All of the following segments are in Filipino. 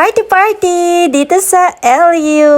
Party dito sa LU.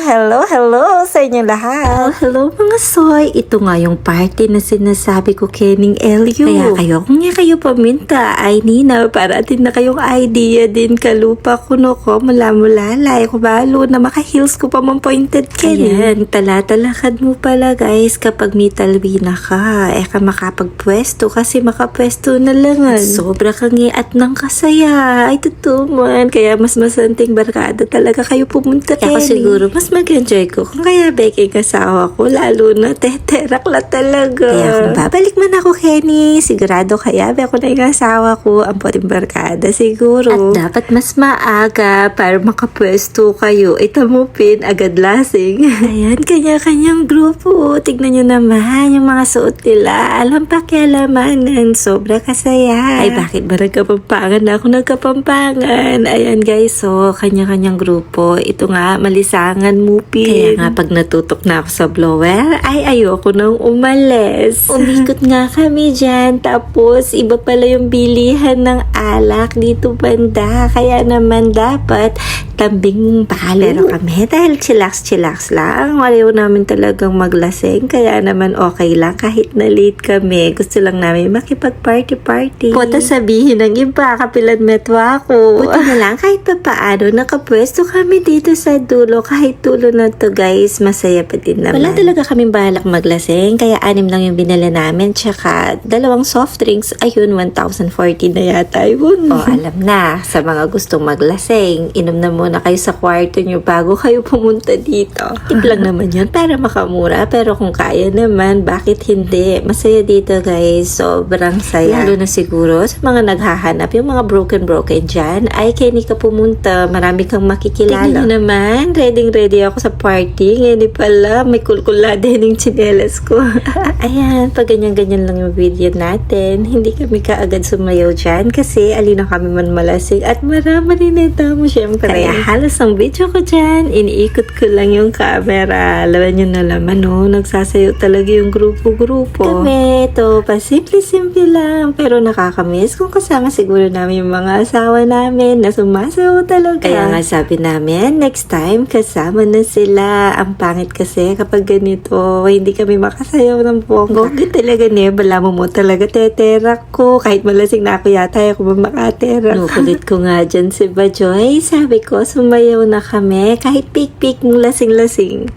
Hello sa inyong lahat. Hello mga soy. Ito nga yung party na sinasabi ko kening LU. Kaya kung kayo paminta ay nina para din na kayong idea din kalupa kuno ko mula lay ko balo na maka-heels ko pa mong pointed keni. Ayan, talatalakad mo pala guys kapag may talwina ka. Ka makapagpwesto kasi makapwesto na langan. Sobra kang at ng kasaya. Ay totoo man. Kaya mas masanting barkada talaga kayo pumunta kaya siguro mas mag-enjoy ko kung kaya beking kasawa ko lalo na teterak la talaga. Kaya kung babalik man ako Kenny, sigurado kaya be ako na yung asawa ko ang puting barkada siguro. At dapat mas maaga para makapwesto kayo. Itamupin agad lasing. Ayan, kanya-kanyang grupo. Tignan nyo naman yung mga suot nila. Alam pa kialamanan. Sobra kasaya. Ay bakit ba nagkapampangan na ako nagkapampangan? Ayan guys, so kanya-kanyang grupo. Ito nga, malisangan mupin. Kaya nga pag natutok na ako sa blower, ay ayoko nang umalis. Umikot nga kami dyan. Tapos, iba pala yung bilihan ng alak dito banda. Kaya naman dapat tambing palo. Pero kami, dahil chillax lang. Walayo namin talagang maglaseng. Kaya naman okay lang kahit na late kami. Gusto lang namin makipag-party. Puta sabihin ng iba, kapilan metwa ako. Puta na lang, kahit pa paano, nakapwesto kami dito sa dulo. Kahit dulo na to guys, masaya pa din naman. Wala talaga kaming balak maglaseng. Kaya 6 lang yung binala namin. Tsaka 2 soft drinks. Ayun, 1,040 na yata yun. O alam na, sa mga gustong maglaseng, inom na muna kayo sa kwarto nyo bago kayo pumunta dito. Tip lang naman yun para makamura. Pero kung kaya naman, bakit hindi? Masaya dito guys. Sobrang saya. Lalo na siguro sa mga naghahanap, yung mga broken dyan, ay Kenny ka pumunta. Marami kang makikilala. Tingnan nyo naman, ready ako sa party. Ngayon pala, may kulkula din yung tsinelas ko. Ayan, pag ganyan-ganyan lang yung video natin, hindi kami kaagad sumayaw dyan kasi alina kami man malasing at marami rin ito mo syempre. Kaya halos ang video ko dyan, iniikot ko lang yung camera. Alam nyo na laman, no? Nagsasayaw talaga yung grupo-grupo. Kami, ito, pasimple-simple lang. Pero nakakamiss kung kasama siguro namin yung mga asawa namin na sumasayaw talaga. Kaya nga sabi namin, next time, kasama na sila. Ang pangit kasi kapag ganito, hindi kami makasayaw ng bongo. Good talaga niya, bala mo talaga teterak ko. Kahit malasing na ako yata, ako ba makaterak. Nukulit ko nga dyan si Bajoy. Sabi ko, sumayaw na kami. Kahit pik-pik mong lasing-lasing.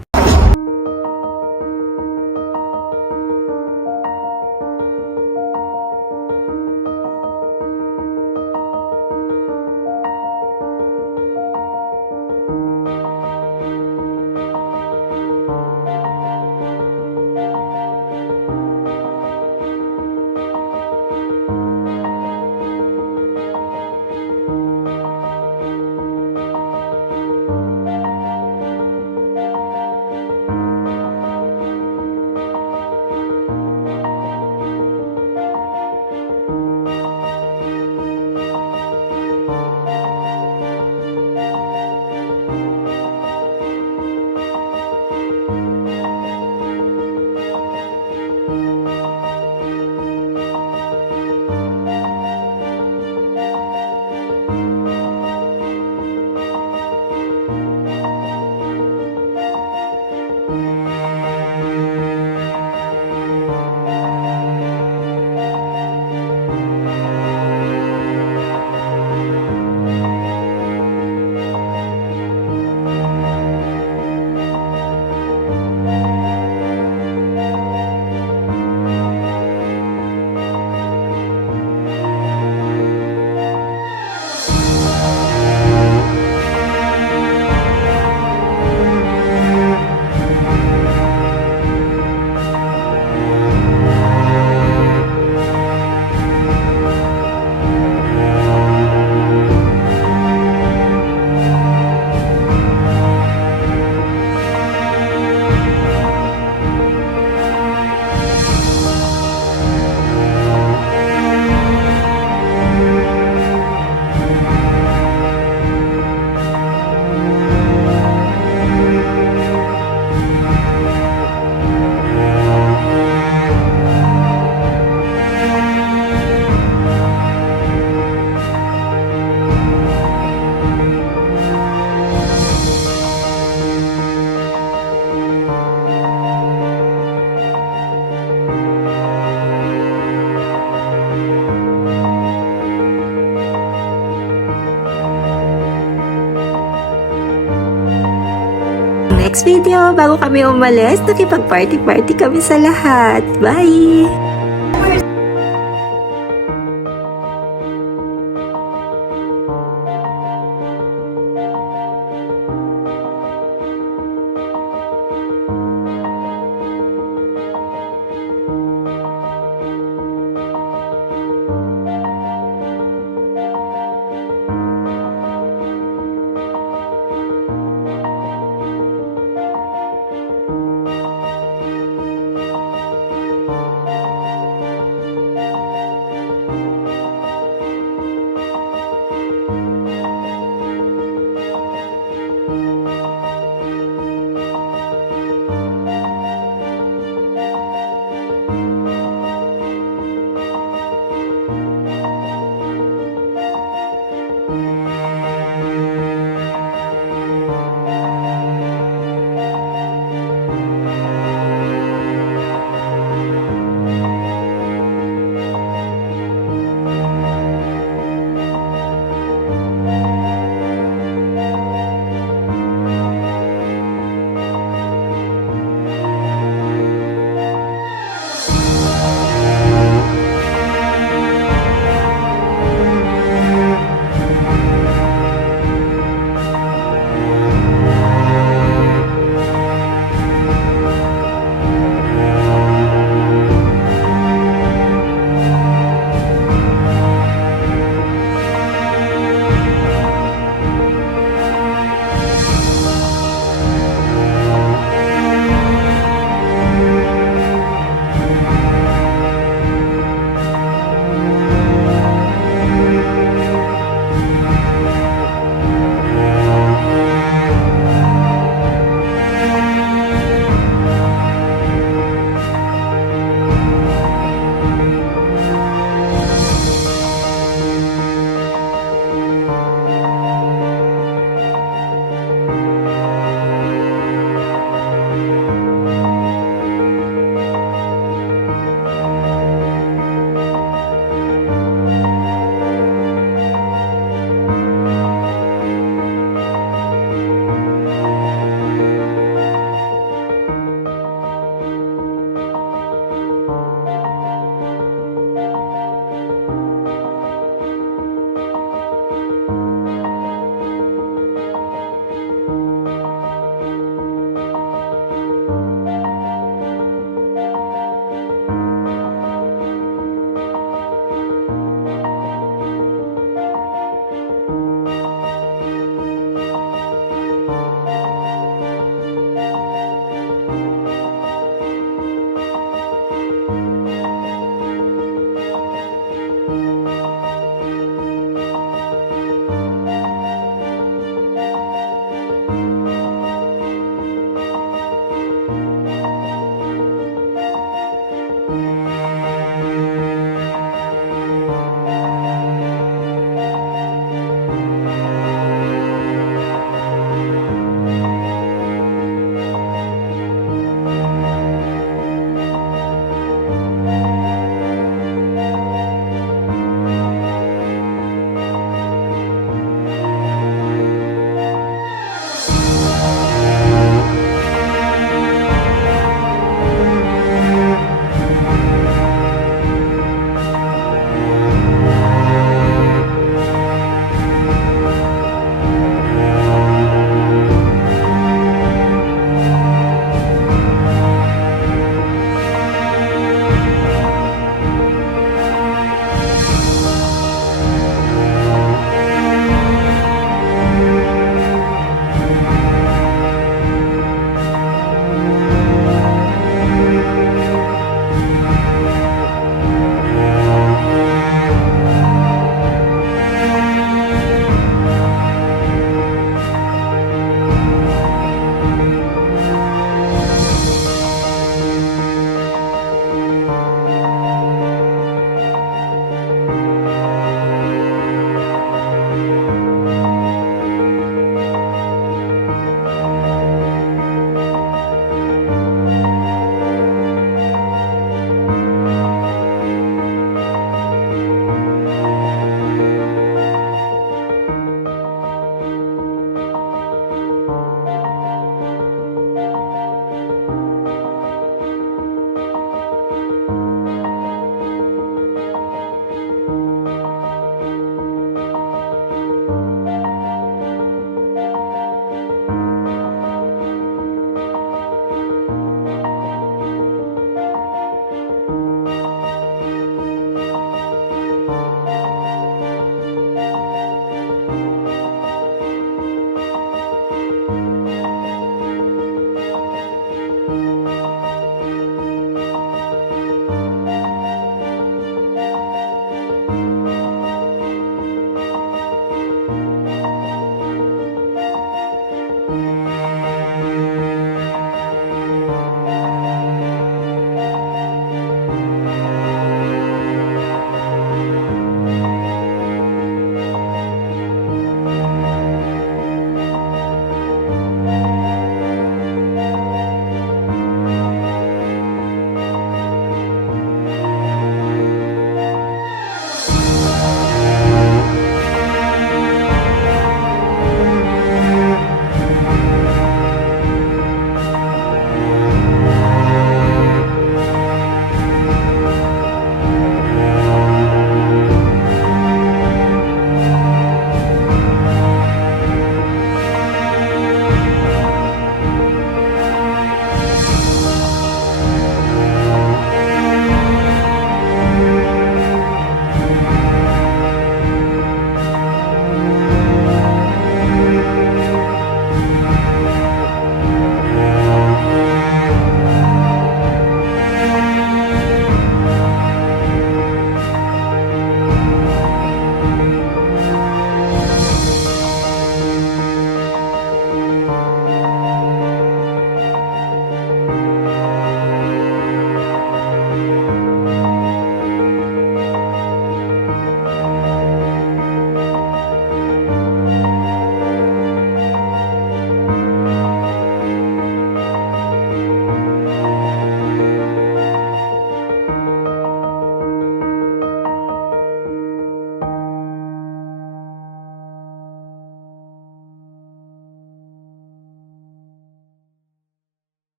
next video, bago kami umalis, nakipag-party-party kami sa lahat. Bye!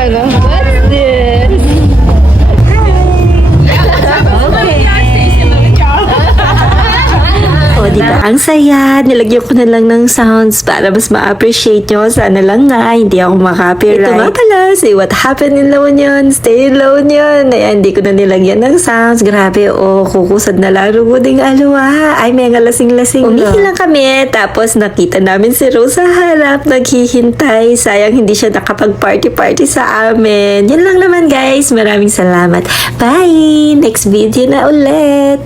ano? What's this? O, di ba? Ang saya. Nilagyan ko na lang ng sounds para mas ma-appreciate nyo. Sana lang nga, hindi ako makapiright. Ito nga pala, say what happened in La Union. Stay in La Union. Ayan, hindi ko na nilagyan ng sounds. Grabe, kukusad na laro ko ding alwa. Ay, may lasing-lasing. Umihi lang kami. Tapos nakita namin si Rose sa harap. Naghihintay. Sayang hindi siya nakapag-party-party sa amin. Yan lang naman guys. Maraming salamat. Bye! Next video na ulit.